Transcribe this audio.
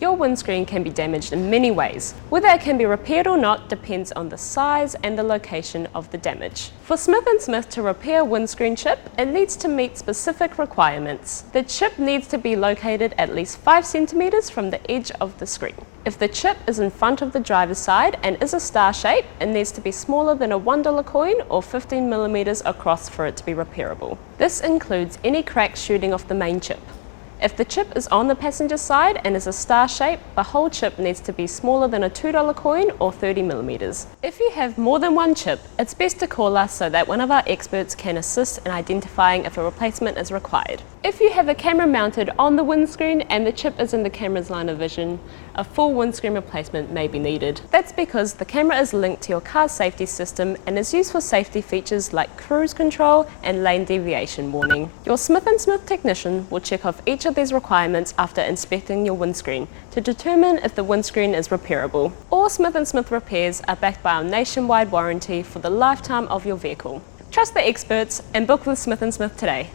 Your windscreen can be damaged in many ways. Whether it can be repaired or not depends on the size and the location of the damage. For Smith&Smith to repair a windscreen chip, it needs to meet specific requirements. The chip needs to be located at least 5 centimeters from the edge of the screen. If the chip is in front of the driver's side and is a star shape, it needs to be smaller than a $1 coin or 15 millimeters across for it to be repairable. This includes any cracks shooting off the main chip. If the chip is on the passenger side and is a star shape, the whole chip needs to be smaller than a $2 coin or 30 millimeters. If you have more than one chip, it's best to call us so that one of our experts can assist in identifying if a replacement is required. If you have a camera mounted on the windscreen and the chip is in the camera's line of vision, a full windscreen replacement may be needed. That's because the camera is linked to your car's safety system and is used for safety features like cruise control and lane deviation warning. Your Smith&Smith technician will check off each of these requirements after inspecting your windscreen to determine if the windscreen is repairable. All Smith&Smith repairs are backed by our nationwide warranty for the lifetime of your vehicle. Trust the experts and book with Smith&Smith today.